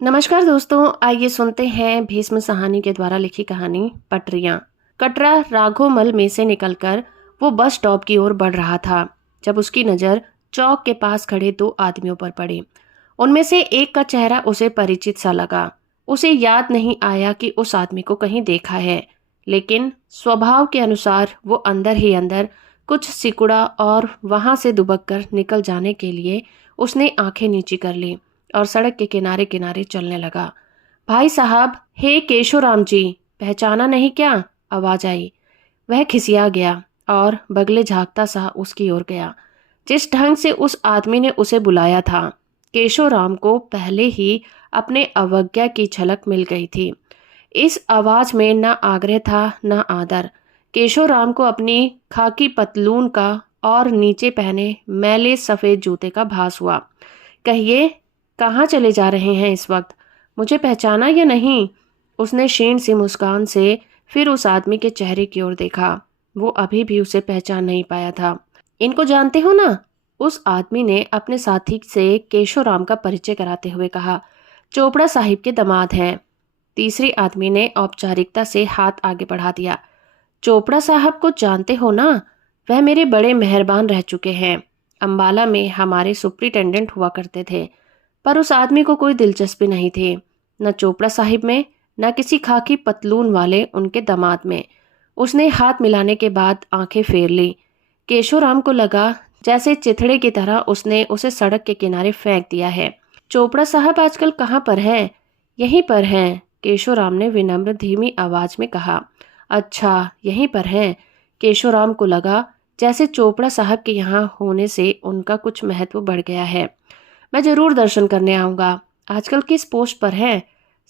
नमस्कार दोस्तों, आइए सुनते हैं भीष्म साहनी के द्वारा लिखी कहानी पटरियां। कटरा राघोमल में से निकलकर वो बस स्टॉप की ओर बढ़ रहा था जब उसकी नज़र चौक के पास खड़े दो आदमियों पर पड़ी। उनमें से एक का चेहरा उसे परिचित सा लगा। उसे याद नहीं आया कि उस आदमी को कहीं देखा है, लेकिन स्वभाव के अनुसार वो अंदर ही अंदर कुछ सिकुड़ा और वहां से दुबक कर निकल जाने के लिए उसने आंखें नीची कर ली और सड़क के किनारे किनारे चलने लगा। भाई साहब, हे केशोराम जी, पहचाना नहीं क्या? आवाज आई। वह खिसिया गया और बगले झांकता सा उसकी ओर गया। जिस ढंग से उस आदमी ने उसे बुलाया था, केशोराम को पहले ही अपने अवज्ञा की झलक मिल गई थी। इस आवाज में न आग्रह था न आदर। केशोराम को अपनी खाकी पतलून का और नीचे पहने मैले सफेद जूते का भास हुआ। कहिए, कहाँ चले जा रहे हैं इस वक्त? मुझे पहचाना या नहीं? उसने क्षीण सी मुस्कान से फिर उस आदमी के चेहरे की ओर देखा। वो अभी भी उसे पहचान नहीं पाया था। इनको जानते हो ना? उस आदमी ने अपने साथी से केशोराम का परिचय कराते हुए कहा। चोपड़ा साहिब के दामाद हैं। तीसरे आदमी ने औपचारिकता से हाथ आगे बढ़ा दिया। चोपड़ा साहब को जानते हो ना? वह मेरे बड़े मेहरबान रह चुके हैं। अंबाला में हमारे सुप्रिटेंडेंट हुआ करते थे। पर उस आदमी को कोई दिलचस्पी नहीं थी, न चोपड़ा साहिब में, न किसी खाकी पतलून वाले उनके दामाद में। उसने हाथ मिलाने के बाद आंखें फेर ली। केशोराम को लगा जैसे चिथड़े की तरह उसने उसे सड़क के किनारे फेंक दिया है। चोपड़ा साहब आजकल कहाँ पर हैं? यहीं पर हैं, केशोराम ने विनम्र धीमी आवाज में कहा। अच्छा, यहीं पर हैं। केशोराम को लगा जैसे चोपड़ा साहब के यहाँ होने से उनका कुछ महत्व बढ़ गया है। मैं जरूर दर्शन करने आऊंगा। आजकल किस पोस्ट पर हैं?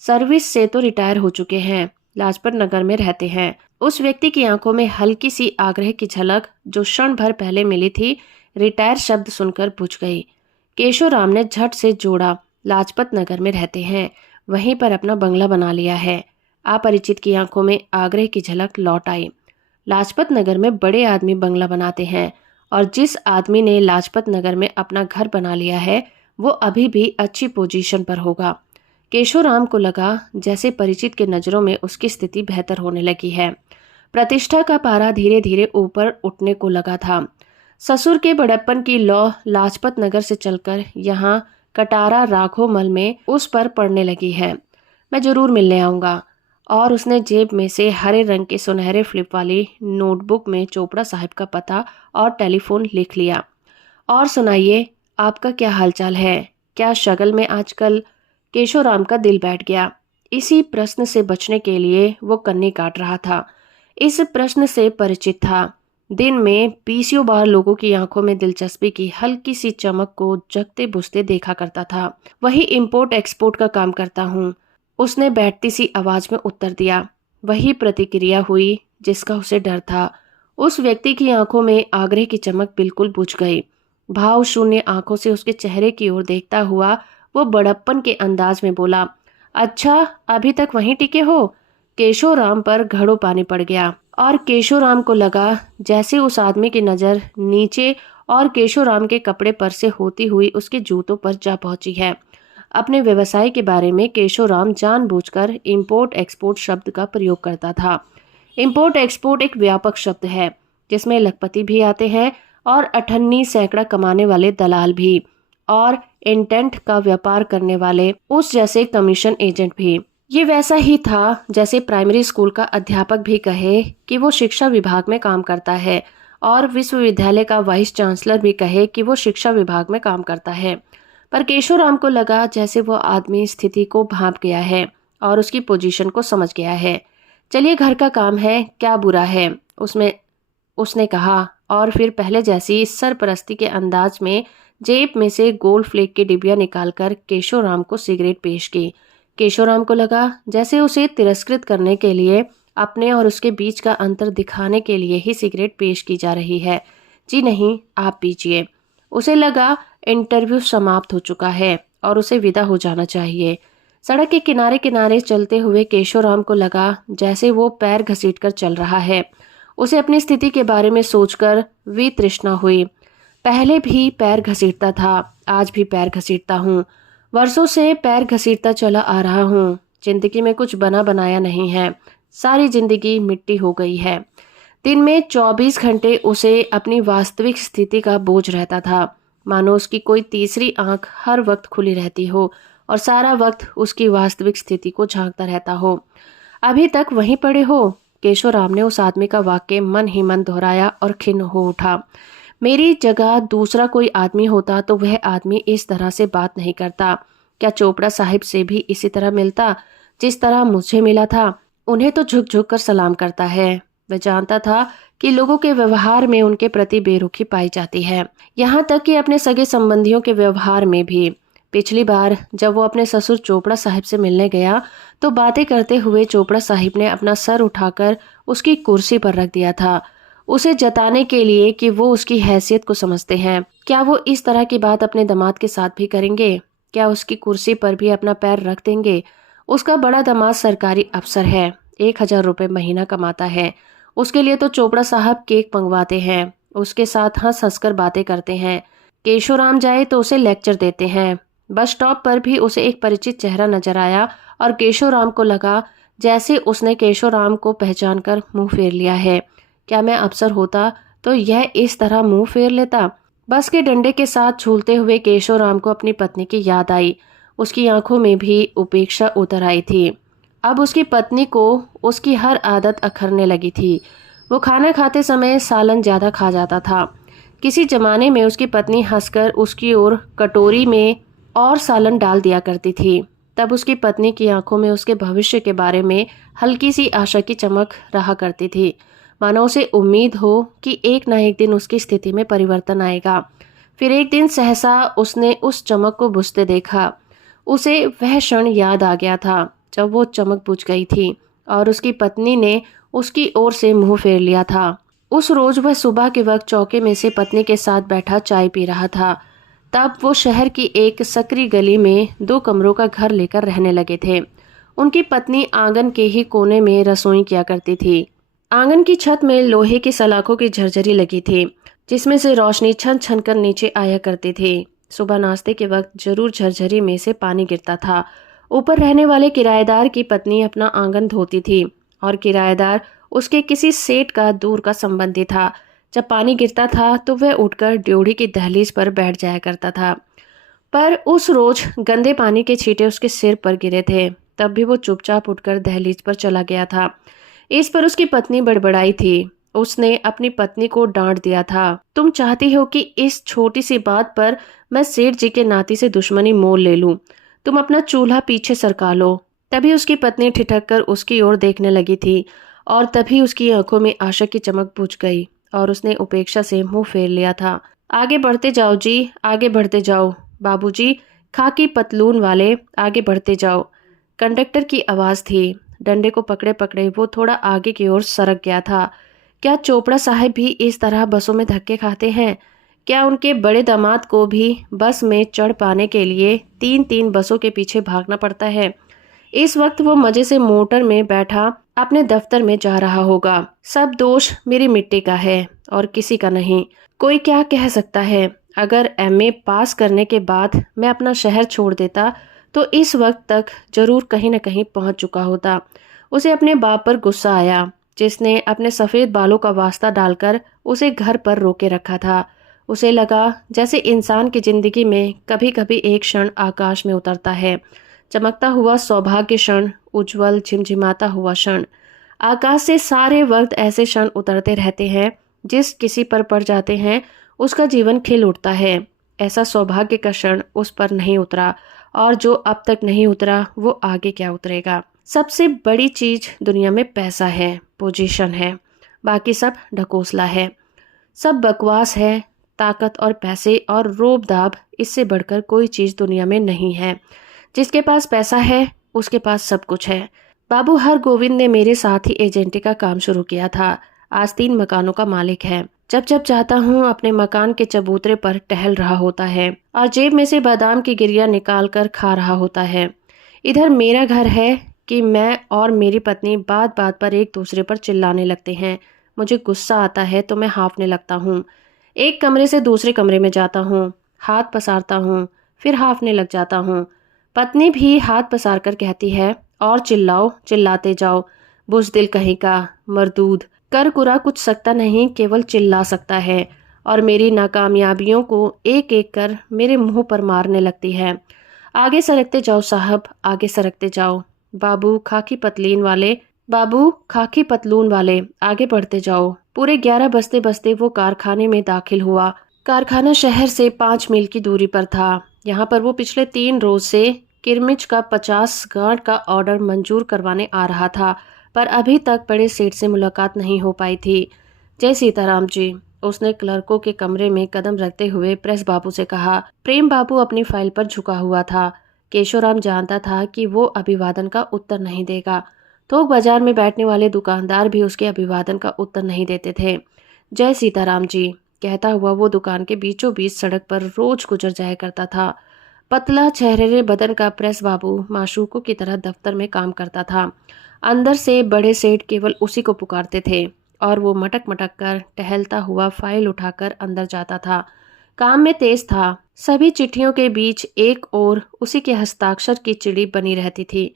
सर्विस से तो रिटायर हो चुके हैं, लाजपत नगर में रहते हैं। उस व्यक्ति की आंखों में हल्की सी आग्रह की झलक जो क्षण भर पहले मिली थी, रिटायर शब्द सुनकर बुझ गई। केशोराम ने झट से जोड़ा, लाजपत नगर में रहते हैं, वहीं पर अपना बंगला बना लिया है। अपरिचित की आंखों में आग्रह की झलक लौट आई। लाजपत नगर में बड़े आदमी बंगला बनाते हैं, और जिस आदमी ने लाजपत नगर में अपना घर बना लिया है वो अभी भी अच्छी पोजीशन पर होगा। केशोराम को लगा जैसे परिचित के नजरों में उसकी स्थिति बेहतर होने लगी है। प्रतिष्ठा का पारा धीरे धीरे ऊपर उठने को लगा था। ससुर के बड़प्पन की लौ लाजपत नगर से चलकर यहाँ कटारा राघोमल में उस पर पड़ने लगी है। मैं जरूर मिलने आऊंगा। और उसने जेब में से हरे रंग के सुनहरे फ्लिप वाली नोटबुक में चोपड़ा साहब का पता और टेलीफोन लिख लिया। और सुनाइए, आपका क्या हालचाल है? क्या शगल में आजकल? केशोराम का दिल बैठ गया। इसी प्रश्न से बचने के लिए वो कन्नी काट रहा था। इस प्रश्न से परिचित था। दिन में बीसियों बार लोगों की आंखों में दिलचस्पी की हल्की सी चमक को जगते बुझते देखा करता था। वही इंपोर्ट एक्सपोर्ट का काम करता हूँ, उसने बैठती सी आवाज में उत्तर दिया। वही प्रतिक्रिया हुई जिसका उसे डर था। उस व्यक्ति की आंखों में आग्रह की चमक बिल्कुल बुझ गई। भाव शून्य आंखों से उसके चेहरे की ओर देखता हुआ वो बड़प्पन के अंदाज में बोला, अच्छा, अभी तक वहीं टिके हो? केशोराम पर घड़ों पानी पड़ गया और केशोराम को लगा जैसे उस आदमी की नजर नीचे और केशोराम के कपड़े पर से होती हुई उसके जूतों पर जा पहुंची है। अपने व्यवसाय के बारे में केशोराम जानबूझकर इंपोर्ट एक्सपोर्ट शब्द का प्रयोग करता था। इंपोर्ट एक्सपोर्ट एक व्यापक शब्द है जिसमें लखपति भी आते हैं और अठन्नी सैकड़ा कमाने वाले दलाल भी, और इंटेंट का व्यापार करने वाले उस जैसे कमीशन एजेंट भी। ये वैसा ही था जैसे प्राइमरी स्कूल का अध्यापक भी कहे कि वो शिक्षा विभाग में काम करता है और विश्वविद्यालय का वाइस चांसलर भी कहे कि वो शिक्षा विभाग में काम करता है। पर केशोराम को लगा जैसे वो आदमी स्थिति को भांप गया है और उसकी पोजीशन को समझ गया है। चलिए, घर का काम है, क्या बुरा है उसने कहा, और फिर पहले जैसी सरपरस्ती के अंदाज में जेब में से गोल्ड फ्लेक की डिबिया निकालकर केशोराम को सिगरेट पेश की। केशोराम को लगा जैसे उसे तिरस्कृत करने के लिए, अपने और उसके बीच का अंतर दिखाने के लिए ही सिगरेट पेश की जा रही है। जी नहीं, आप पीजिए। उसे लगा इंटरव्यू समाप्त हो चुका है और उसे विदा हो जाना चाहिए। सड़क के किनारे किनारे चलते हुए केशोराम को लगा जैसे वो पैर घसीटकर चल रहा है। उसे अपनी स्थिति के बारे में सोचकर वितृष्णा हुई। पहले भी पैर घसीटता था, आज भी पैर घसीटता हूँ। वर्षों से पैर घसीटता चला आ रहा हूँ। जिंदगी में कुछ बना बनाया नहीं है। सारी जिंदगी मिट्टी हो गई है। दिन में 24 घंटे उसे अपनी वास्तविक स्थिति का बोझ रहता था, मानो उसकी कोई तीसरी आंख हर वक्त खुली रहती हो और सारा वक्त उसकी वास्तविक स्थिति को झांकता रहता हो। अभी तक वहीं पड़े हो? केशवराम ने उस आदमी का वाक्य मन ही मन दोहराया और खिन्न हो उठा। मेरी जगह दूसरा कोई आदमी होता तो वह आदमी इस तरह से बात नहीं करता। क्या चोपड़ा साहिब से भी इसी तरह मिलता जिस तरह मुझे मिला था? उन्हें तो झुक झुक कर सलाम करता है। वह जानता था कि लोगों के व्यवहार में उनके प्रति बेरुखी पाई जाती है, यहाँ तक कि अपने सगे संबंधियों के व्यवहार में भी। पिछली बार जब वो अपने ससुर चोपड़ा साहिब से मिलने गया तो बातें करते हुए चोपड़ा साहिब ने अपना सर उठाकर उसकी कुर्सी पर रख दिया था, उसे जताने के लिए कि वो उसकी हैसियत को समझते हैं। क्या वो इस तरह की बात अपने दामाद के साथ भी करेंगे? क्या उसकी कुर्सी पर भी अपना पैर रख देंगे? उसका बड़ा दामाद सरकारी अफसर है, 1000 रुपये महीना कमाता है। उसके लिए तो चोपड़ा साहब केक मंगवाते हैं, उसके साथ हंस हंसकर बातें करते हैं। केशवराम जाए तो उसे लेक्चर देते हैं। बस स्टॉप पर भी उसे एक परिचित चेहरा नजर आया और केशवराम को लगा जैसे उसने केशवराम को पहचान कर मुंह फेर लिया है। क्या मैं अफसर होता तो यह इस तरह मुंह फेर लेता? बस के डंडे के साथ झूलते हुए केशवराम को अपनी पत्नी की याद आई। उसकी आंखों में भी उपेक्षा उतर आई थी। अब उसकी पत्नी को उसकी हर आदत अखरने लगी थी। वो खाना खाते समय सालन ज्यादा खा जाता था। किसी जमाने में उसकी पत्नी हंसकर उसकी ओर कटोरी में और सालन डाल दिया करती थी। तब उसकी पत्नी की आंखों में उसके भविष्य के बारे में हल्की सी आशा की चमक रहा करती थी, मानो उसे उम्मीद हो कि एक न एक दिन उसकी स्थिति में परिवर्तन आएगा। फिर एक दिन सहसा उसने उस चमक को बुझते देखा। उसे वह क्षण याद आ गया था जब वो चमक बुझ गई थी और उसकी पत्नी ने उसकी ओर से मुंह फेर लिया था। उस रोज वह सुबह के वक्त चौके में से पत्नी के साथ बैठा चाय पी रहा था। तब वो शहर की एक सकरी गली में 2 कमरों का घर लेकर रहने लगे थे। उनकी पत्नी आंगन के ही कोने में रसोई किया करती थी। आंगन की छत में लोहे की सलाखों की झरझरी लगी थी, जिसमें से रोशनी छन छन कर नीचे आया करती थी। सुबह नाश्ते के वक्त जरूर झरझरी में से पानी गिरता था। ऊपर रहने वाले किराएदार की पत्नी अपना आंगन धोती थी और किराएदार उसके किसी सेठ का दूर का संबंधी था। जब पानी गिरता था तो वह उठकर ड्योढ़ी की दहलीज पर बैठ जाया करता था। पर उस रोज गंदे पानी के छींटे उसके सिर पर गिरे थे। तब भी वो चुपचाप उठकर दहलीज पर चला गया था। इस पर उसकी पत्नी बड़बड़ाई थी। उसने अपनी पत्नी को डांट दिया था, तुम चाहती हो कि इस छोटी सी बात पर मैं सेठ जी के नाती से दुश्मनी मोल ले लूं। तुम अपना चूल्हा पीछे सरका लो। तभी उसकी पत्नी ठिठक कर उसकी ओर देखने लगी थी और तभी उसकी आंखों में आशा की चमक बुझ गई और उसने उपेक्षा से मुंह फेर लिया था। आगे बढ़ते जाओ जी, आगे बढ़ते जाओ। बाबूजी, खाकी पतलून वाले, आगे बढ़ते जाओ। कंडक्टर की आवाज थी। डंडे को पकड़े पकड़े वो थोड़ा आगे की ओर सरक गया था। क्या चोपड़ा साहब भी इस तरह बसों में धक्के खाते हैं? क्या उनके बड़े दामाद को भी बस में चढ़ पाने के लिए 3-3 बसों के पीछे भागना पड़ता है? इस वक्त वो मजे से मोटर में बैठा अपने दफ्तर में जा रहा होगा। सब दोष मेरी मिट्टी का है और किसी का नहीं। कोई क्या कह सकता है? अगर एमए पास करने के बाद मैं अपना शहर छोड़ देता तो इस वक्त तक जरूर कहीं न कहीं पहुंच चुका होता। उसे अपने बाप पर गुस्सा आया, जिसने अपने सफ़ेद बालों का वास्ता डालकर उसे घर पर रोके रखा था। उसे लगा जैसे इंसान की जिंदगी में कभी कभी एक क्षण आकाश में उतरता है, चमकता हुआ सौभाग्य क्षण, उज्जवल झिमझिमाता हुआ क्षण। आकाश से सारे वक्त ऐसे क्षण उतरते रहते हैं, जिस किसी पर पड़ जाते हैं उसका जीवन खिल उठता है। ऐसा सौभाग्य का क्षण उस पर नहीं उतरा और जो अब तक नहीं उतरा वो आगे क्या उतरेगा। सबसे बड़ी चीज दुनिया में पैसा है, पोजीशन है, बाकी सब ढकोसला है, सब बकवास है। ताकत और पैसे और रोब दाब, इससे बढ़कर कोई चीज दुनिया में नहीं है। जिसके पास पैसा है उसके पास सब कुछ है। बाबू हर गोविंद ने मेरे साथ ही एजेंटी का काम शुरू किया था। आज 3 मकानों का मालिक है। जब जब चाहता हूँ अपने मकान के चबूतरे पर टहल रहा होता है और जेब में से बादाम की गिरिया निकाल कर खा रहा होता है। इधर मेरा घर है कि मैं और मेरी पत्नी बात बात पर एक दूसरे पर चिल्लाने लगते हैं। मुझे गुस्सा आता है तो मैं हाँफने लगता हूँ। एक कमरे से दूसरे कमरे में जाता हूँ, हाथ पसारता हूँ, फिर हाँफने लग जाता हूँ। पत्नी भी हाथ पसार कर कहती है, और चिल्लाओ, चिल्लाते जाओ, बुज़दिल कहीं का, मरदूद, कर कुरा कुछ सकता नहीं, केवल चिल्ला सकता है, और मेरी नाकामयाबियों को एक एक कर मेरे मुंह पर मारने लगती है। आगे सरकते जाओ साहब, आगे सरकते जाओ। बाबू खाकी पतलीन वाले बाबू खाकी पतलून वाले, आगे बढ़ते जाओ। पूरे 11 बजते बजते वो कारखाने में दाखिल हुआ। कारखाना शहर से 5 मील की दूरी पर था। यहाँ पर वो पिछले 3 रोज से किरमिच का 50 गांठ का ऑर्डर मंजूर करवाने आ रहा था, पर अभी तक बड़े सेठ से मुलाकात नहीं हो पाई थी। जय सीताराम जी, उसने क्लर्कों के कमरे में कदम रखते हुए प्रेस बाबू से कहा। प्रेम बाबू अपनी फाइल पर झुका हुआ था। केशोराम जानता था कि वो अभिवादन का उत्तर नहीं देगा। थोक बाजार में बैठने वाले दुकानदार भी उसके अभिवादन का उत्तर नहीं देते थे। जय सीताराम जी कहता हुआ वो दुकान के बीचों बीच सड़क पर रोज गुजर जाया करता था। पतला चेहरे बदन का प्रेस बाबू माशूकों की तरह दफ्तर में काम करता था। अंदर से बड़े सेठ केवल उसी को पुकारते थे, और वो मटक मटक कर टहलता हुआ फाइल उठाकर अंदर जाता था। काम में तेज था। सभी चिट्ठियों के बीच एक और उसी के हस्ताक्षर की चिड़ी बनी रहती थी।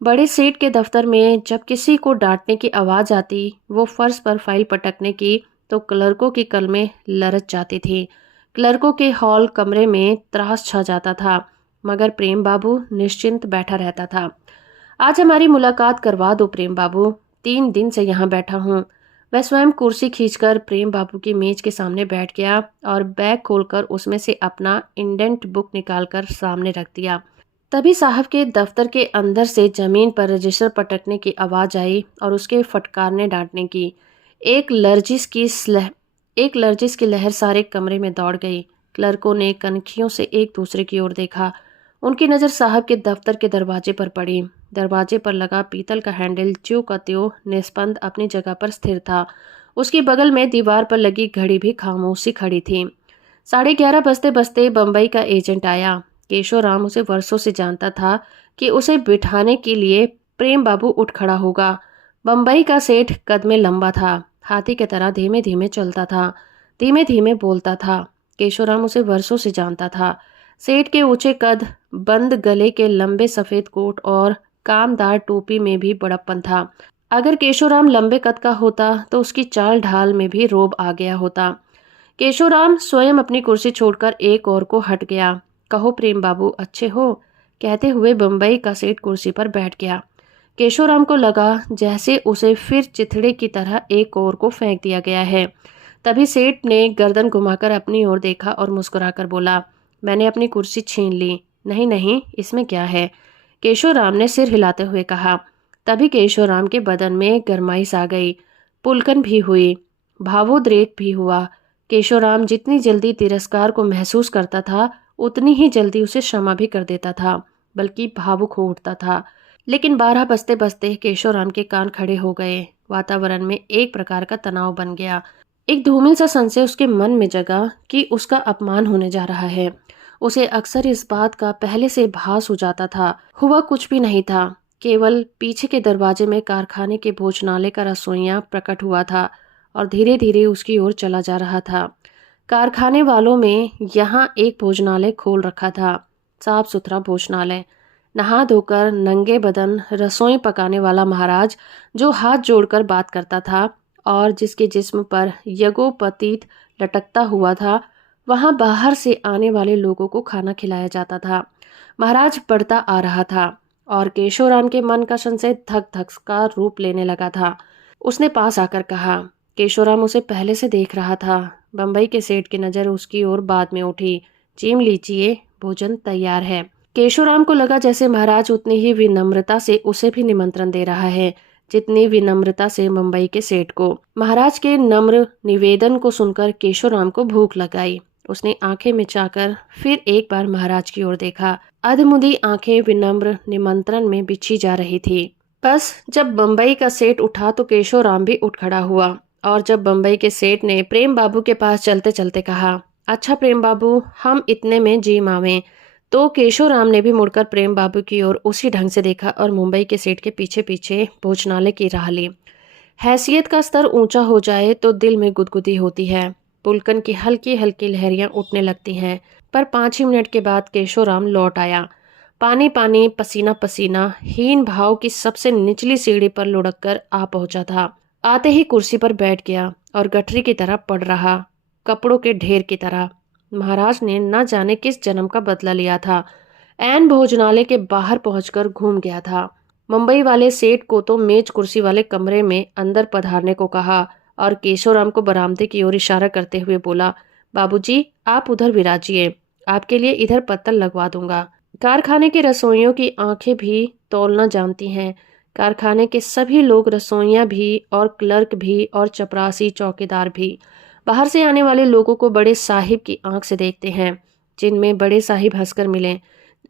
बड़े सेठ के दफ्तर में जब किसी को डांटने की आवाज आती, वो फर्श पर फाइल पटकने की, तो क्लर्कों की कलमें लरच जाती थी। क्लर्कों के हॉल कमरे में त्रास छा जाता था, मगर प्रेम बाबू निश्चिंत बैठा रहता था। आज हमारी मुलाकात करवा दो प्रेम बाबू, 3 दिन से यहाँ बैठा हूँ। वह स्वयं कुर्सी खींचकर प्रेम बाबू की मेज के सामने बैठ गया और बैग खोलकर उसमें से अपना इंडेंट बुक निकालकर सामने रख दिया। तभी साहब के दफ्तर के अंदर से जमीन पर रजिस्टर पटकने की आवाज आई और उसके फटकारने डांटने की। एक लर्जिश की लहर सारे कमरे में दौड़ गई। क्लर्कों ने कनखियों से एक दूसरे की ओर देखा। उनकी नज़र साहब के दफ्तर के दरवाजे पर पड़ी। दरवाजे पर लगा पीतल का हैंडल ज्यों का त्यों निस्पंद अपनी जगह पर स्थिर था। उसके बगल में दीवार पर लगी घड़ी भी खामोशी खड़ी थी। 11:30 बजते बजते बम्बई का एजेंट आया। केशोराम उसे वर्षों से जानता था कि उसे बिठाने के लिए प्रेम बाबू उठ खड़ा होगा। बम्बई का सेठ कद में लंबा था, हाथी की तरह धीमे धीमे चलता था, धीमे धीमे बोलता था। केशोराम उसे वर्षों से जानता था। सेठ के ऊंचे कद, बंद गले के लंबे सफेद कोट और कामदार टोपी में भी बड़प्पन था। अगर केशोराम लंबे कद का होता तो उसकी चाल ढाल में भी रोब आ गया होता। केशोराम स्वयं अपनी कुर्सी छोड़कर एक और को हट गया। कहो प्रेम बाबू, अच्छे हो? कहते हुए बम्बई का सेठ कुर्सी पर बैठ गया। केशोराम को लगा जैसे उसे फिर चिथड़े की तरह एक और को फेंक दिया गया है। तभी सेठ ने गर्दन घुमाकर अपनी ओर देखा और मुस्कुराकर बोला, मैंने अपनी कुर्सी छीन ली। नहीं नहीं, इसमें क्या है? केशोराम ने सिर हिलाते हुए कहा। तभी केशोराम के बदन में गरमाइश आ गई, पुलकन भी हुई, भावोद्रेक भी हुआ। केशोराम जितनी जल्दी तिरस्कार को महसूस करता था, उतनी ही जल्दी उसे क्षमा भी कर देता था, बल्कि भावुक हो उठता था। लेकिन 12 बजते बजते केशोराम के कान खड़े हो गए। वातावरण में एक प्रकार का तनाव बन गया। एक धूमिल सा संशय उसके मन में जगा कि उसका अपमान होने जा रहा है। उसे अक्सर इस बात का पहले से भास हो जाता था। हुआ कुछ भी नहीं था, केवल पीछे के दरवाजे में कारखाने के भोजनालय का रसोइया प्रकट हुआ था और धीरे धीरे उसकी ओर चला जा रहा था। कारखाने वालों में यहाँ एक भोजनालय खोल रखा था, साफ सुथरा भोजनालय। नहा धोकर नंगे बदन रसोई पकाने वाला महाराज, जो हाथ जोड़कर बात करता था और जिसके जिस्म पर यज्ञोपवीत लटकता हुआ था, वहां बाहर से आने वाले लोगों को खाना खिलाया जाता था। महाराज बढ़ता आ रहा था और केशोराम के मन का संशय धक धक का रूप लेने लगा था। उसने पास आकर कहा। केशोराम उसे पहले से देख रहा था। बम्बई के सेठ की नज़र उसकी ओर बाद में उठी। चीम लीजिए, भोजन तैयार है। केशोराम को लगा जैसे महाराज उतनी ही विनम्रता से उसे भी निमंत्रण दे रहा है जितनी विनम्रता से मुंबई के सेठ को। महाराज के नम्र निवेदन को सुनकर केशोराम को भूख लग आई। उसने आंखें मिचाकर फिर एक बार महाराज की ओर देखा। अधमुदी आंखें विनम्र निमंत्रण में बिछी जा रही थी। बस जब बम्बई का सेठ उठा तो केशोराम भी उठ खड़ा हुआ, और जब बम्बई के सेठ ने प्रेम बाबू के पास चलते चलते कहा, अच्छा प्रेम बाबू, हम इतने में जी मावे, तो केशोराम ने भी मुड़कर प्रेम बाबू की ओर उसी ढंग से देखा और मुंबई के सेठ के पीछे पीछे भोजनालय की राह ली। हैसियत का स्तर ऊंचा हो जाए तो दिल में गुदगुदी होती है, पुलकन की हल्की हल्की लहरियां उठने लगती हैं। पर 5 ही मिनट के बाद केशोराम लौट आया। पानी पानी पसीना पसीना हीन भाव की सबसे निचली सीढ़ी पर लुढ़क कर आ पहुंचा था। आते ही कुर्सी पर बैठ गया और गठरी की तरह पड़ रहा, कपड़ों के ढेर की तरह। महाराज ने न जाने किस जन्म का बदला लिया था। ऐन भोजनालय के बाहर पहुंचकर घूम गया था। मुंबई वाले सेठ को तो मेज कुर्सी वाले कमरे में अंदर पधारने को कहा और केशवराम को बरामदे की ओर इशारा करते हुए बोला, बाबूजी आप उधर विराजिए, आपके लिए इधर पत्तल लगवा दूंगा। कारखाने के रसोइयों की आंखें भी तौलना जानती हैं। कारखाने के सभी लोग, रसोइयां भी और क्लर्क भी और चपरासी चौकीदार भी, बाहर से आने वाले लोगों को बड़े साहिब की आंख से देखते हैं। जिनमें बड़े साहिब हंसकर मिले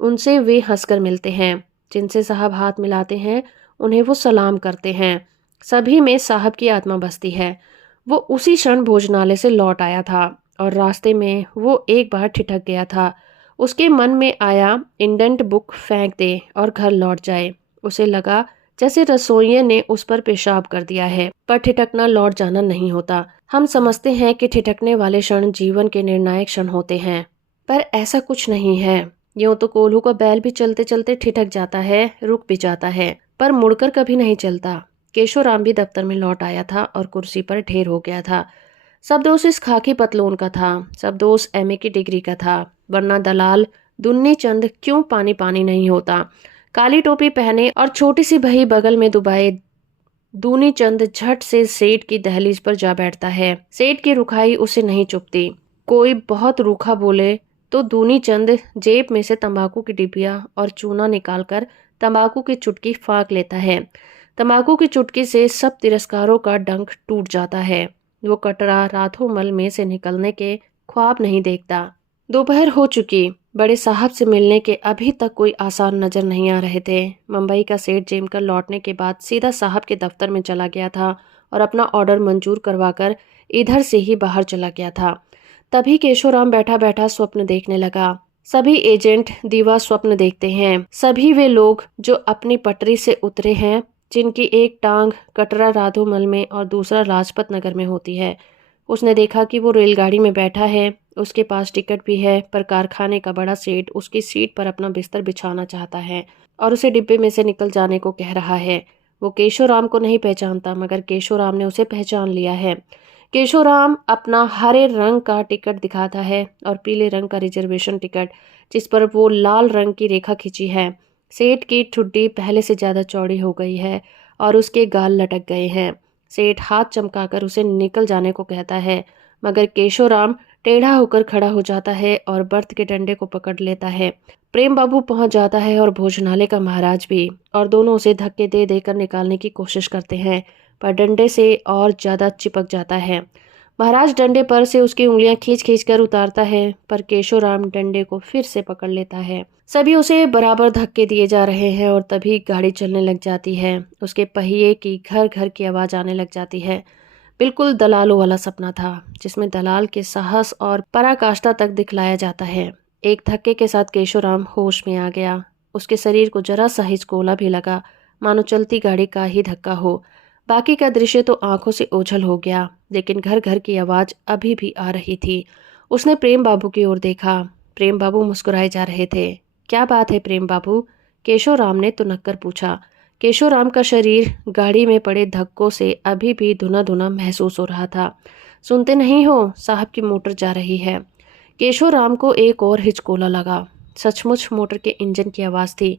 उनसे वे हंसकर मिलते हैं, जिनसे साहब हाथ मिलाते हैं उन्हें वो सलाम करते हैं। सभी में साहब की आत्मा बसती है। वो उसी क्षण भोजनालय से लौट आया था और रास्ते में वो एक बार ठिठक गया था। उसके मन में आया इंडेंट बुक फेंक दे और घर लौट जाए। उसे लगा जैसे रसोइये ने उस पर पेशाब कर दिया है। पर ठिठकना लौट जाना नहीं होता। हम समझते हैं कि ठिठकने वाले क्षण जीवन के निर्णायक क्षण होते हैं, पर ऐसा कुछ नहीं है। यूं तो कोल्हू का बैल भी चलते चलते ठिठक जाता है, रुक भी जाता है, पर मुड़कर कभी नहीं चलता। केशवराम भी दफ्तर में लौट आया था और कुर्सी पर ढेर हो गया था। सब दोष इस खाकी पतलून का था, सब दोष एमए की डिग्री का था, वरना दलाल दुन्नी चंद क्यों पानी पानी नहीं होता। काली टोपी पहने और छोटी सी बही बगल में दुबाए दूनी चंद झट से सेठ की दहलीज पर जा बैठता है। सेठ की रुखाई उसे नहीं चुभती। कोई बहुत रूखा बोले तो दूनी चंद जेब में से तंबाकू की डिबिया और चूना निकालकर तंबाकू की चुटकी फाँक लेता है। तंबाकू की चुटकी से सब तिरस्कारों का डंक टूट जाता है। वो कटरा रातों मल में से निकलने के ख्वाब नहीं देखता। दोपहर हो चुकी। बड़े साहब से मिलने के अभी तक कोई आसार नजर नहीं आ रहे थे। मुंबई का सेठ जेमकर लौटने के बाद सीधा साहब के दफ्तर में चला गया था और अपना ऑर्डर मंजूर करवाकर इधर से ही बाहर चला गया था। तभी केशवराम बैठा बैठा स्वप्न देखने लगा। सभी एजेंट दीवा स्वप्न देखते हैं। सभी वे लोग जो अपनी पटरी से उतरे हैं, जिनकी एक टांग कटरा राधोमल में और दूसरा लाजपत नगर में होती है। उसने देखा कि वो रेलगाड़ी में बैठा है, उसके पास टिकट भी है, पर कारखाने का बड़ा सेठ उसकी सीट पर अपना बिस्तर बिछाना चाहता है और उसे डिब्बे में से निकल जाने को कह रहा है। वो केशवराम को नहीं पहचानता, मगर केशवराम ने उसे पहचान लिया है। केशवराम अपना हरे रंग का टिकट दिखाता है और पीले रंग का रिजर्वेशन टिकट, जिस पर वो लाल रंग की रेखा खींची है। सेठ की ठुड्डी पहले से ज्यादा चौड़ी हो गई है और उसके गाल लटक गए हैं। सेठ हाथ चमकाकर उसे निकल जाने को कहता है, मगर केशवराम टेढ़ा होकर खड़ा हो जाता है और बर्थ के डंडे को पकड़ लेता है। प्रेम बाबू पहुंच जाता है और भोजनालय का महाराज भी, और दोनों उसे धक्के दे देकर निकालने की कोशिश करते हैं, पर डंडे से और ज्यादा चिपक जाता है। महाराज डंडे पर से उसकी उंगलियां खींच खींच कर उतारता है, पर केशवराम डंडे को फिर से पकड़ लेता है। सभी उसे बराबर धक्के दिए जा रहे हैं और तभी गाड़ी चलने लग जाती है। उसके पहिए की घर घर की आवाज आने लग जाती है। बिल्कुल दलालों वाला सपना था, जिसमें दलाल के साहस और पराकाष्ठा तक दिखलाया जाता है। एक धक्के के साथ केशवराम होश में आ गया। उसके शरीर को जरा सा हिचकोला भी लगा, मानो चलती गाड़ी का ही धक्का हो। बाकी का दृश्य तो आंखों से ओझल हो गया, लेकिन घर घर की आवाज अभी भी आ रही थी। उसने प्रेम बाबू की ओर देखा। प्रेम बाबू मुस्कुराए जा रहे थे। क्या बात है प्रेम बाबू? केशवराम ने तुनक्कर पूछा। केशवराम का शरीर गाड़ी में पड़े धक्कों से अभी भी धुना धुना महसूस हो रहा था। सुनते नहीं हो, साहब की मोटर जा रही है। केशवराम को एक और हिचकोला लगा। सचमुच मोटर के इंजन की आवाज थी।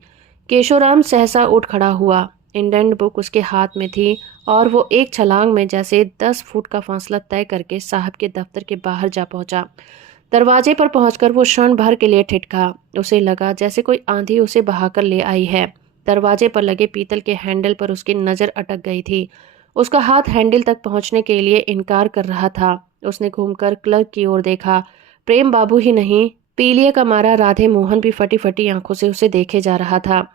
केशवराम सहसा उठ खड़ा हुआ। इंडेंट बुक उसके हाथ में थी और वो एक छलांग में जैसे 10 फुट का फासला तय करके साहब के दफ्तर के बाहर जा पहुंचा। दरवाजे पर पहुंचकर वो क्षण भर के लिए ठिठका। उसे लगा जैसे कोई आंधी उसे बहाकर ले आई है। दरवाजे पर लगे पीतल के हैंडल पर उसकी नजर अटक गई थी। उसका हाथ हैंडल तक पहुंचने के लिए इनकार कर रहा था। उसने घूमकर क्लर्क की ओर देखा। प्रेम बाबू ही नहीं, पीलिए का मारा राधे मोहन भी फटी फटी आंखों से उसे देखे जा रहा था।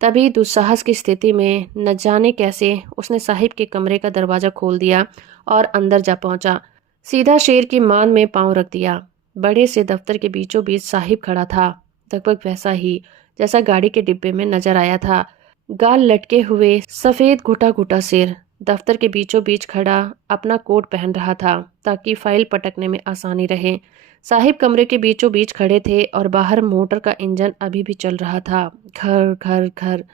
तभी दुस्साहस की स्थिति में न जाने कैसे उसने साहिब के कमरे का दरवाजा खोल दिया और अंदर जा पहुंचा। सीधा शेर की मान में पांव रख दिया। बड़े से दफ्तर के बीचों बीच साहिब खड़ा था, लगभग वैसा ही जैसा गाड़ी के डिब्बे में नजर आया था। गाल लटके हुए, सफेद घुटा घुटा सिर, दफ्तर के बीचों बीच खड़ा अपना कोट पहन रहा था ताकि फाइल पटकने में आसानी रहे। साहिब कमरे के बीचों बीच खड़े थे और बाहर मोटर का इंजन अभी भी चल रहा था। घर घर घर।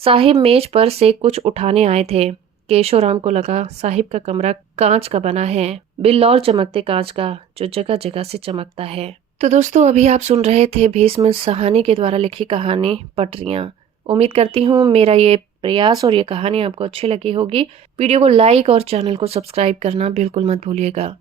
साहिब मेज पर से कुछ उठाने आए थे। केशोराम को लगा साहिब का कमरा कांच का बना है, बिल्लौर चमकते कांच का जो जगह जगह से चमकता है। तो दोस्तों, अभी आप सुन रहे थे भीष्म साहनी के द्वारा लिखी कहानी पटरियां। उम्मीद करती हूँ मेरा ये प्रयास और ये कहानी आपको अच्छी लगी होगी। वीडियो को लाइक और चैनल को सब्सक्राइब करना बिल्कुल मत भूलिएगा।